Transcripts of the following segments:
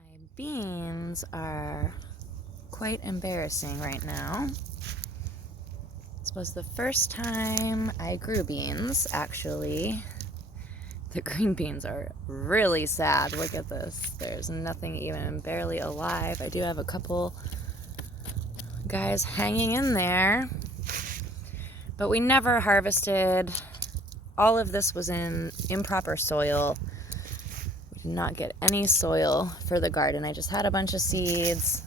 My beans are quite embarrassing right now. This was the first time I grew beans, actually. The green beans are really sad. Look at this. There's nothing even barely alive. I do have a couple guys hanging in there, but we never harvested. All of this was in improper soil. We did not get any soil for the garden. I just had a bunch of seeds.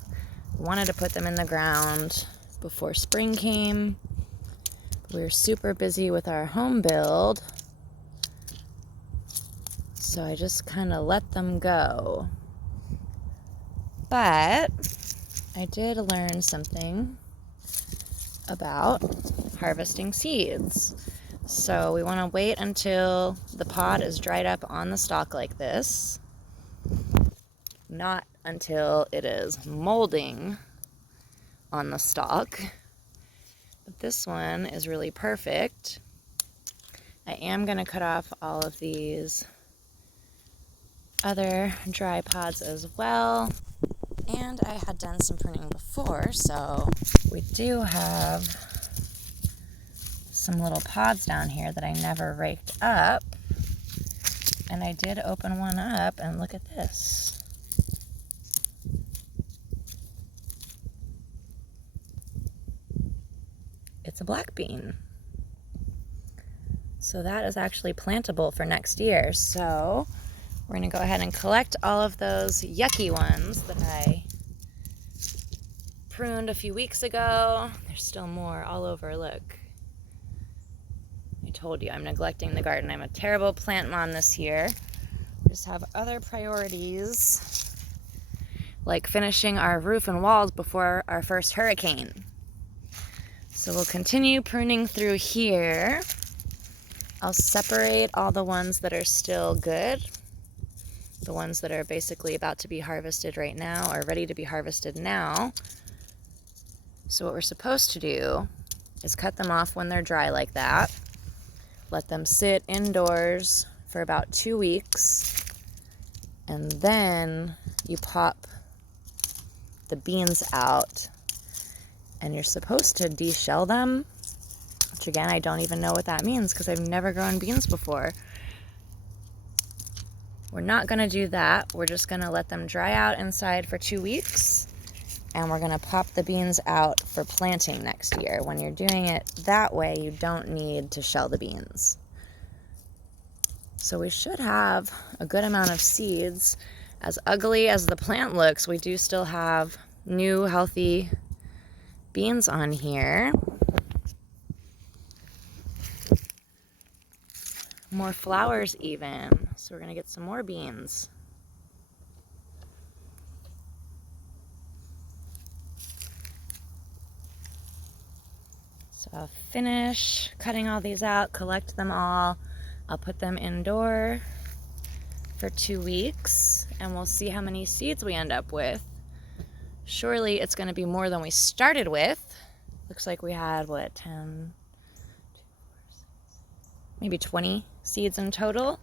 Wanted to put them in the ground before spring came. We were super busy with our home build, so I just kind of let them go. But I did learn something about harvesting seeds. So we want to wait until the pod is dried up on the stalk like this, not until it is molding on the stalk. But this one is really perfect. I am going to cut off all of these other dry pods as well. And I had done some pruning before, so we do have some little pods down here that I never raked up. And I did open one up, and look at this. It's a black bean. So that is actually plantable for next year. So we're going to go ahead and collect all of those yucky ones that I pruned a few weeks ago. There's still more all over, look. I told you I'm neglecting the garden. I'm a terrible plant mom this year. We just have other priorities, like finishing our roof and walls before our first hurricane. So we'll continue pruning through here. I'll separate all the ones that are still good. The ones that are basically about to be harvested right now are ready to be harvested now. So what we're supposed to do is cut them off when they're dry like that. Let them sit indoors for about 2 weeks. And then you pop the beans out. And you're supposed to deshell them, which again, I don't even know what that means because I've never grown beans before. We're not going to do that. We're just going to let them dry out inside for 2 weeks, and we're going to pop the beans out for planting next year. When you're doing it that way, you don't need to shell the beans. So we should have a good amount of seeds. As ugly as the plant looks, we do still have new, healthy beans on here. More flowers even. So we're going to get some more beans. So I'll finish cutting all these out, collect them all. I'll put them indoor for 2 weeks, and we'll see how many seeds we end up with. Surely it's going to be more than we started with. Looks like we had, what, 10, maybe 20 seeds in total.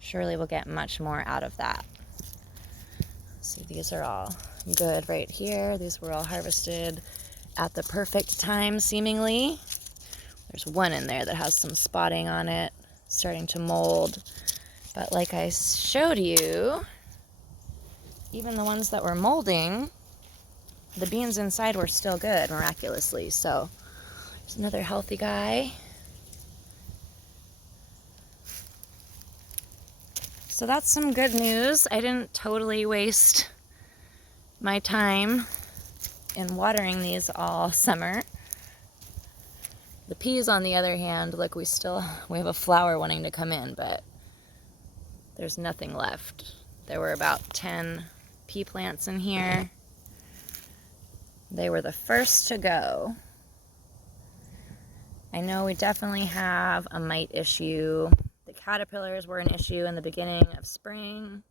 Surely we'll get much more out of that. See, these are all good right here. These were all harvested at the perfect time, seemingly. There's one in there that has some spotting on it, starting to mold. But like I showed you, even the ones that were molding, the beans inside were still good, miraculously. So there's another healthy guy. So that's some good news. I didn't totally waste my time in watering these all summer. The peas, on the other hand, look, we have a flower wanting to come in, but there's nothing left. There were about 10 pea plants in here. They were the first to go. I know we definitely have a mite issue. The caterpillars were an issue in the beginning of spring.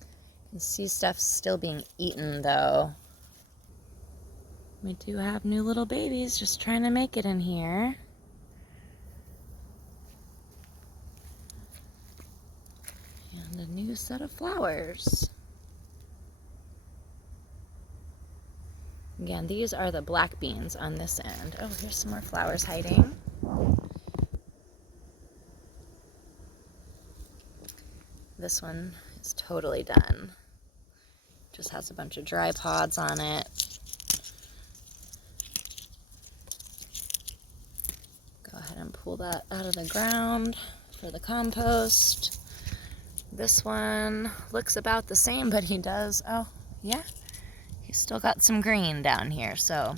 You can see stuff still being eaten though. We do have new little babies just trying to make it in here. And a new set of flowers. Again, these are the black beans on this end. Oh, here's some more flowers hiding. This one is totally done. Just has a bunch of dry pods on it. Go ahead and pull that out of the ground for the compost. This one looks about the same, but he does, oh yeah, he's still got some green down here, so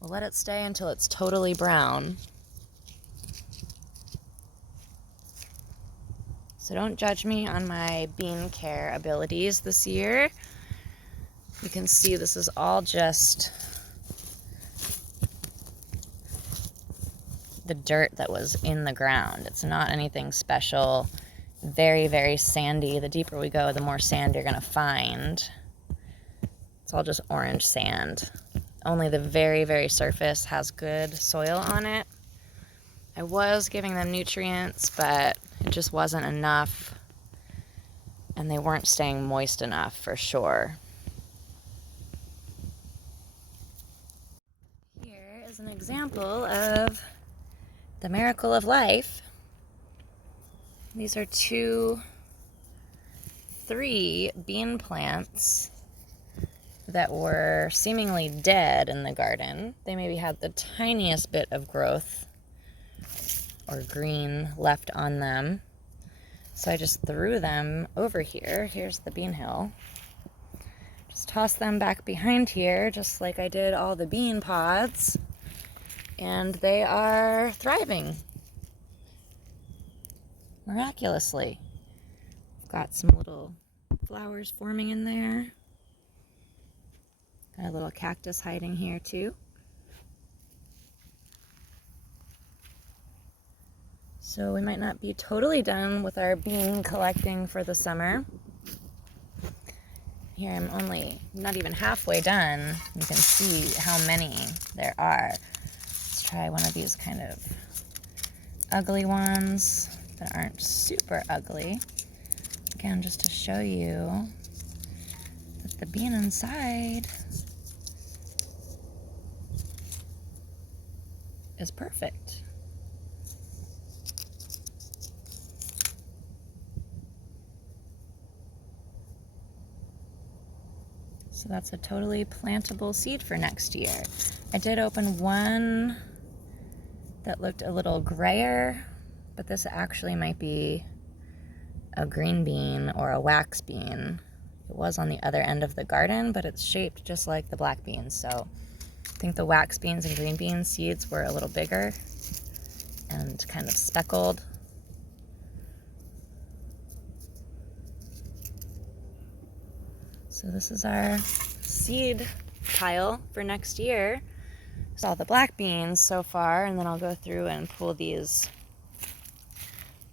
we'll let it stay until it's totally brown. So don't judge me on my bean care abilities this year. You can see this is all just the dirt that was in the ground. It's not anything special. Very, very sandy. The deeper we go, the more sand you're gonna find. It's all just orange sand. Only the very, very surface has good soil on it. I was giving them nutrients, but it just wasn't enough, and they weren't staying moist enough for sure. Here is an example of the miracle of life. These are 3 bean plants that were seemingly dead in the garden. They maybe had the tiniest bit of growth or green left on them. So I just threw them over here. Here's the bean hill. Just toss them back behind here, just like I did all the bean pods. And they are thriving miraculously. Got some little flowers forming in there. Got a little cactus hiding here too. So we might not be totally done with our bean collecting for the summer. Here I'm only not even halfway done. You can see how many there are. Let's try one of these kind of ugly ones that aren't super ugly. Again, just to show you that the bean inside is perfect. So that's a totally plantable seed for next year. I did open one that looked a little grayer, but this actually might be a green bean or a wax bean. It was on the other end of the garden, but it's shaped just like the black beans. So I think the wax beans and green bean seeds were a little bigger and kind of speckled. So this is our seed pile for next year. There's all the black beans so far, and then I'll go through and pull these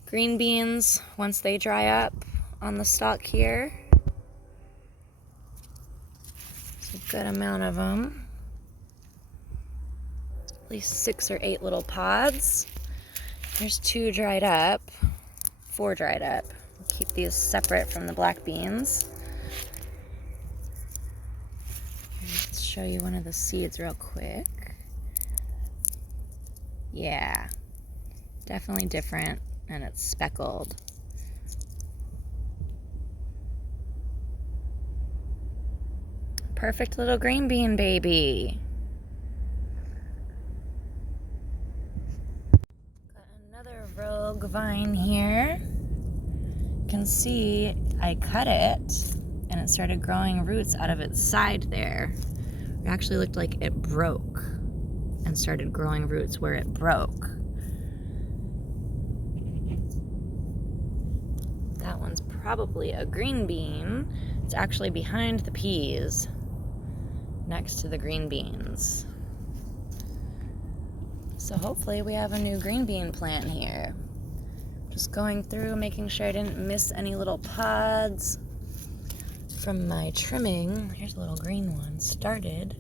green beans once they dry up on the stalk here. It's a good amount of them. At least 6 or 8 little pods. There's 2 dried up, 4 dried up. Keep these separate from the black beans. Let's show you one of the seeds real quick. Yeah, definitely different, and it's speckled. Perfect little green bean baby. Got another rogue vine here. You can see I cut it and it started growing roots out of its side there. It actually looked like it broke and started growing roots where it broke. That one's probably a green bean. It's actually behind the peas, next to the green beans. So hopefully we have a new green bean plant here. Just going through, making sure I didn't miss any little pods from my trimming. Here's a little green one, started.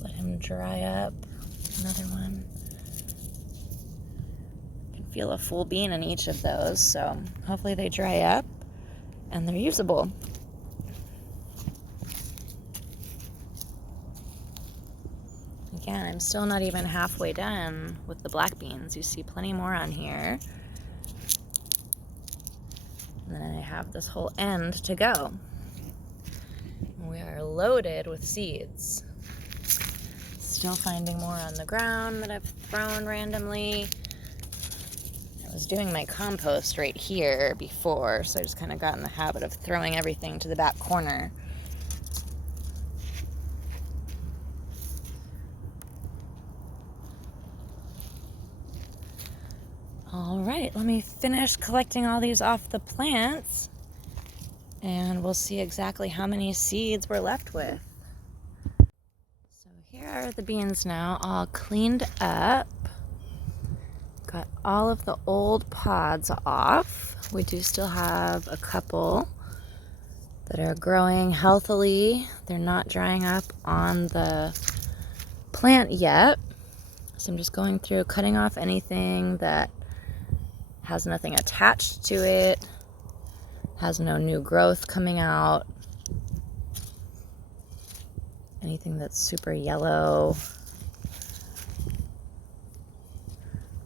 Let him dry up. Another one. You can feel a full bean in each of those, so hopefully they dry up and they're usable. Again, I'm still not even halfway done with the black beans. You see plenty more on here. And then I have this whole end to go. We are loaded with seeds. Still finding more on the ground that I've thrown randomly. I was doing my compost right here before, so I just kind of got in the habit of throwing everything to the back corner. All right, let me finish collecting all these off the plants, and we'll see exactly how many seeds we're left with. So here are the beans now, all cleaned up. Got all of the old pods off. We do still have a couple that are growing healthily. They're not drying up on the plant yet. So I'm just going through, cutting off anything that has nothing attached to it, has no new growth coming out, anything that's super yellow.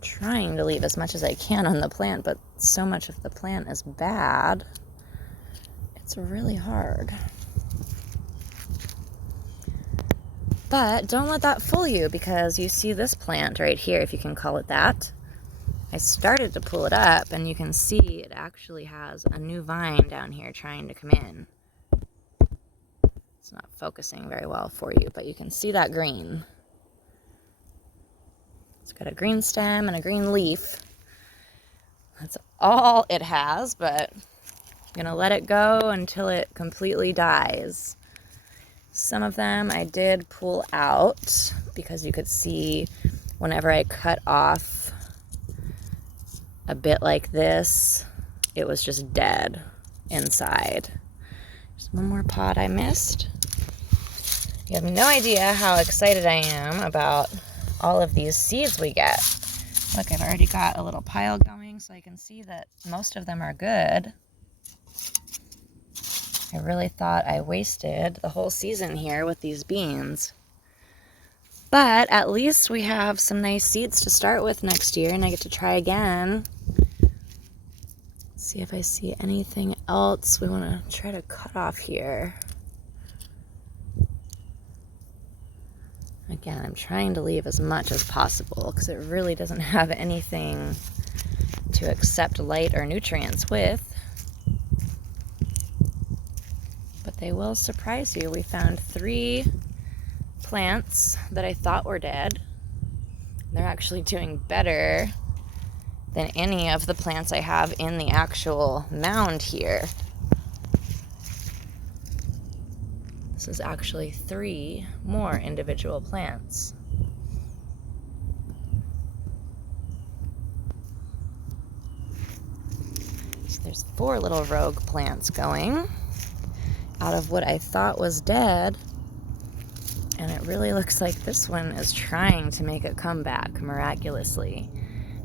Trying to leave as much as I can on the plant, but so much of the plant is bad. It's really hard. But don't let that fool you, because you see this plant right here, if you can call it that. I started to pull it up, and you can see it actually has a new vine down here trying to come in. It's not focusing very well for you, but you can see that green. It's got a green stem and a green leaf. That's all it has, but I'm gonna let it go until it completely dies. Some of them I did pull out because you could see whenever I cut off a bit like this, it was just dead inside. There's one more pod I missed. You have no idea how excited I am about all of these seeds we get. Look, I've already got a little pile going, so I can see that most of them are good. I really thought I wasted the whole season here with these beans. But at least we have some nice seeds to start with next year, and I get to try again. Let's see if I see anything else we want to try to cut off here. Again, I'm trying to leave as much as possible because it really doesn't have anything to accept light or nutrients with. But they will surprise you. We found 3 plants that I thought were dead. They're actually doing better than any of the plants I have in the actual mound here. This is actually 3 more individual plants. So there's 4 little rogue plants going out of what I thought was dead. And it really looks like this one is trying to make a comeback miraculously.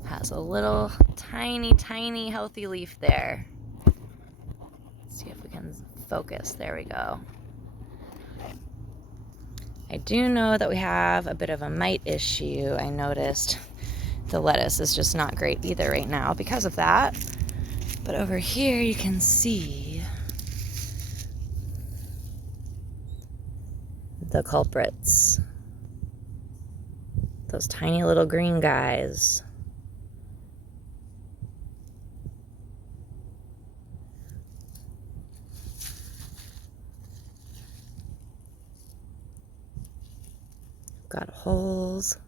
Has a little tiny, tiny healthy leaf there. Let's see if we can focus. There we go. I do know that we have a bit of a mite issue. I noticed the lettuce is just not great either right now because of that. But over here you can see the culprits. Those tiny little green guys. Got holes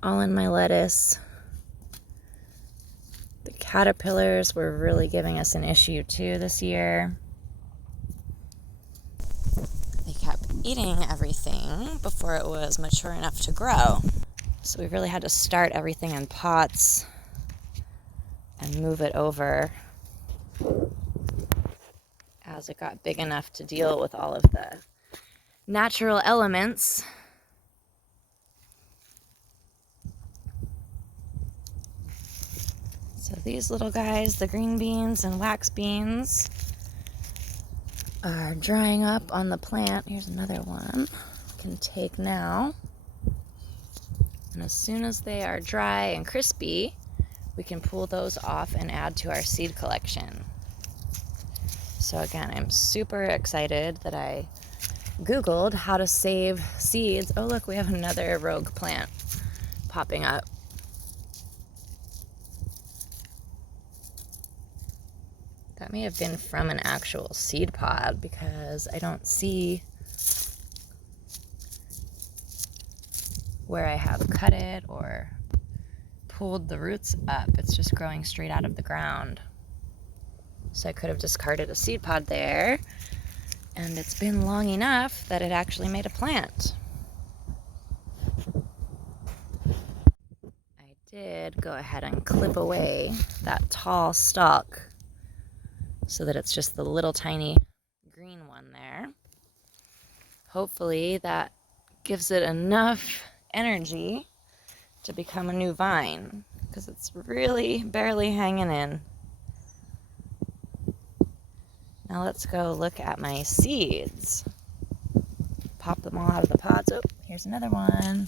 all in my lettuce. The caterpillars were really giving us an issue too this year. They kept eating everything before it was mature enough to grow. So we really had to start everything in pots and move it over as it got big enough to deal with all of the natural elements. So these little guys, the green beans and wax beans, are drying up on the plant. Here's another one I can take now. And as soon as they are dry and crispy, we can pull those off and add to our seed collection. So again, I'm super excited that I Googled how to save seeds. Oh look, we have another rogue plant popping up. That may have been from an actual seed pod because I don't see where I have cut it or pulled the roots up. It's just growing straight out of the ground. So I could have discarded a seed pod there, and it's been long enough that it actually made a plant. I did go ahead and clip away that tall stalk so that it's just the little tiny green one there. Hopefully that gives it enough energy to become a new vine, because it's really barely hanging in. Now let's go look at my seeds. Pop them all out of the pods. Oh, here's another one.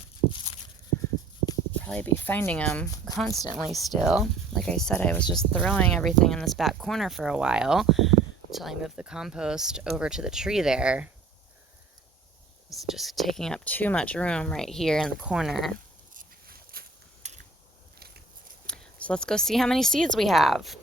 Probably be finding them constantly still. Like I said, I was just throwing everything in this back corner for a while until I moved the compost over to the tree there. It's just taking up too much room right here in the corner. So let's go see how many seeds we have.